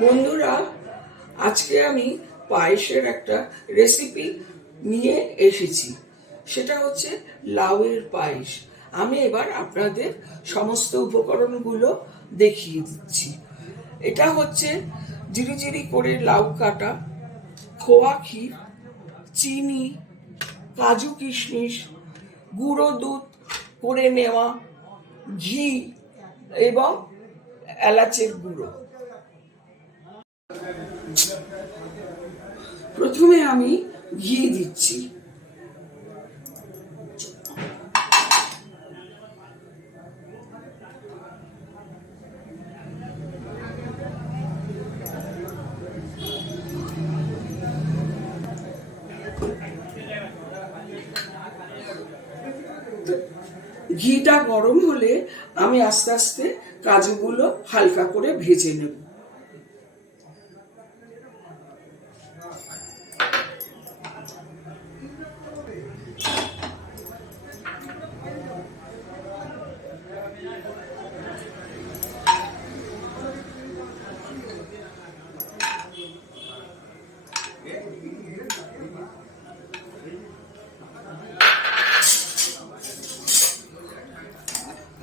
বন্ধুরা, আজকে আমি পায়েসের একটা রেসিপি নিয়ে এসেছি। সেটা হচ্ছে লাউয়ের পায়েস। আমি এবার আপনাদের সমস্ত উপকরণগুলো দেখিয়ে দিচ্ছি। এটা হচ্ছে জিরি করে লাউ কাটা, খোয়া ক্ষীর, চিনি, কাজু কিশমিশ, গুঁড়ো দুধ করে নেওয়া, ঘি এবং এলাচের গুঁড়ো। প্রথমে আমি ঘি দিচ্ছি। ঘিটা গরম হলে আমি আস্তে আস্তে কাজুগুলো হালকা করে ভেজে নেব।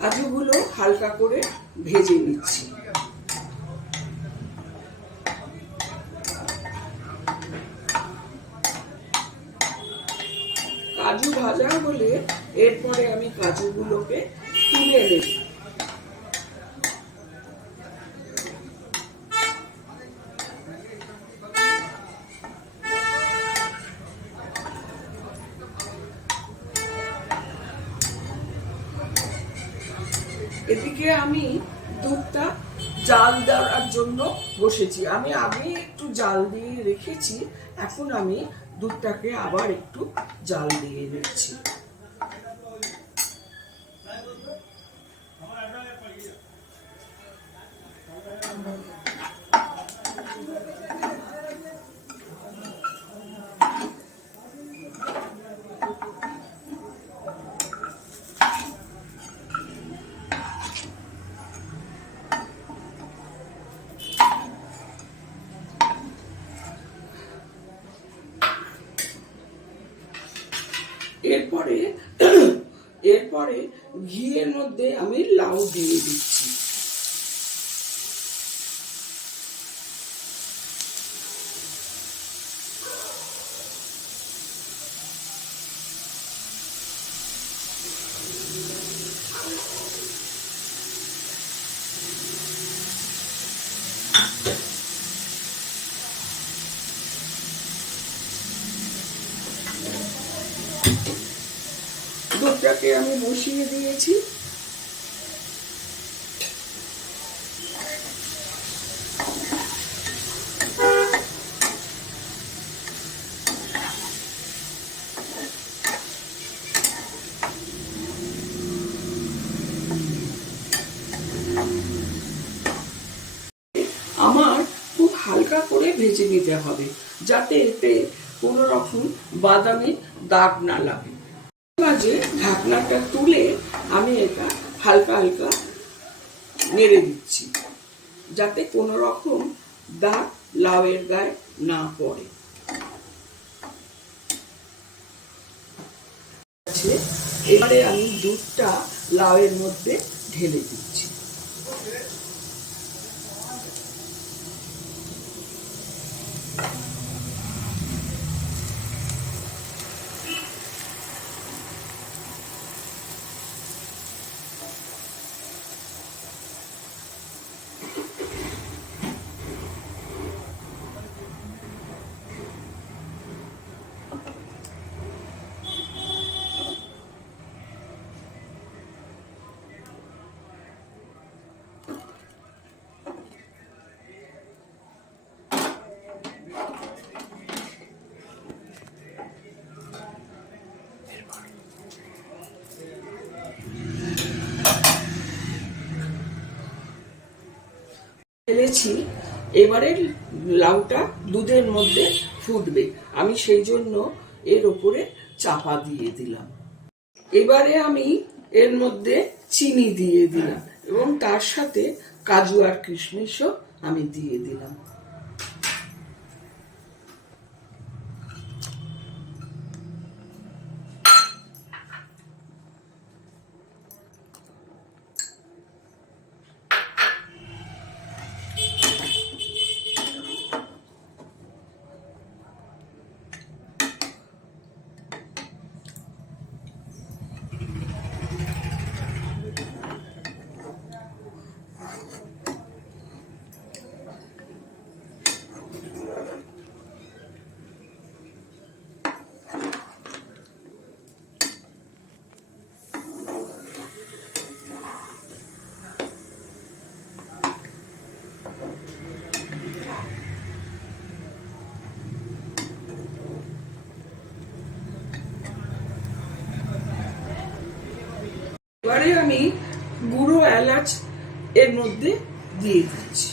কাজুগুলো হালকা করে ভেজে নিচ্ছি। কাজু ভাজা হলে এরপরে আমি কাজুগুলোকে তুলে নেব। এদিকে আমি দুধটা জাল দেওয়ার জন্য বসেছি। আমি আগে একটু জাল দিয়ে রেখেছি, এখন আমি দুধটাকে আবার একটু জাল দিয়ে নিচ্ছি। এরপরে ঘিয়ের মধ্যে আমি লাউ দিয়ে দিচ্ছি। দুধটাকে আমি বসিয়ে দিয়েছি। আমার খুব হালকা করে ভেজে নিতে হবে, যাতে এতে কোনো রকম বাদামি দাগ না লাগে। মাঝে ঢাকনাটা তুলে আমি এটা হালকা হালকা নেড়ে দিচ্ছি, যাতে কোনো রকম দাগ লাউয়ের গায়ে না পড়ে। এবারে আমি দুধটা লাউয়ের মধ্যে ঢেলে দিচ্ছি। ফেলেছি, এবারে লাউটা দুধের মধ্যে ফুটবে, আমি সেই জন্য এর উপরে চাপা দিয়ে দিলাম। এবারে আমি এর মধ্যে চিনি দিয়ে দিলাম এবং তার সাথে কাজু আর কিশমিশও আমি দিয়ে দিলাম। এবারে আমি গুঁড়ো এলাচ এর মধ্যে দিয়ে দিচ্ছি।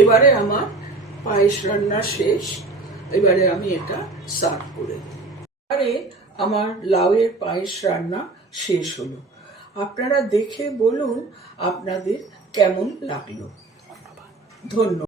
এবারে আমার পায়েস রান্না শেষ। এবারে আমি এটা সার্ভ করে দিই। এবারে আমার লাউয়ের পায়েস রান্না শেষ হলো। আপনারা দেখে বলুন আপনাদের কেমন লাগলো। ধন্যবাদ।